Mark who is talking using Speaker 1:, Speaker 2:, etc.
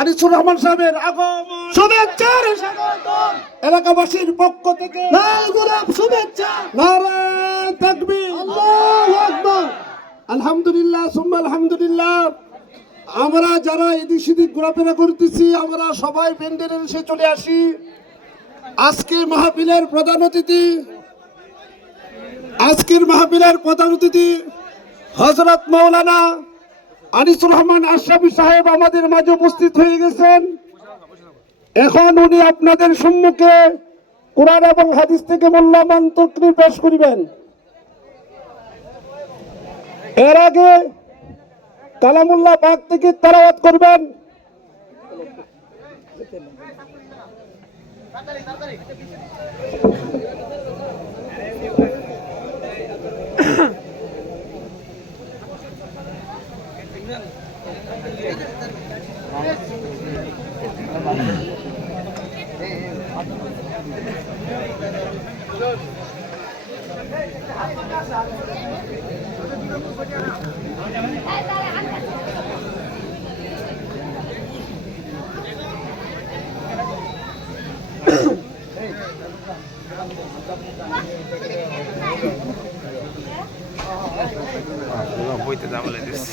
Speaker 1: আনিসুর রহমান সাহেবের আগমন।
Speaker 2: শুভেচ্ছার
Speaker 1: এলাকাবাসীর পক্ষ থেকে।
Speaker 2: লাল গোলাপ শুভেচ্ছা।
Speaker 1: নারে তাকবীর।
Speaker 2: আল্লাহু আকবার।
Speaker 1: আলহামদুলিল্লাহ সুম্মা আলহামদুলিল্লাহ। আমরা যারা এদিক সেদিক ঘোরাফেরা করতেছি আমরা সবাই প্যান্ডেলে এসে চলে আসি। আজকে মাহফিলের প্রধান অতিথি। আজকের মাহফিলের প্রধান অতিথি হজরত মৌলানা আনিসুর রহমান আশরাফি সাহেব আমাদের মাঝে উপস্থিত হয়ে গেছেন। এখন উনি আপনাদের সম্মুখে কোরআন এবং হাদিস থেকে মূল্যবান তকরির পেশ করিবেন। এর আগে কালামুল্লাহ বাগ থেকে তারাওয়াত করবেন।
Speaker 3: বইতে যাব লাগতেছে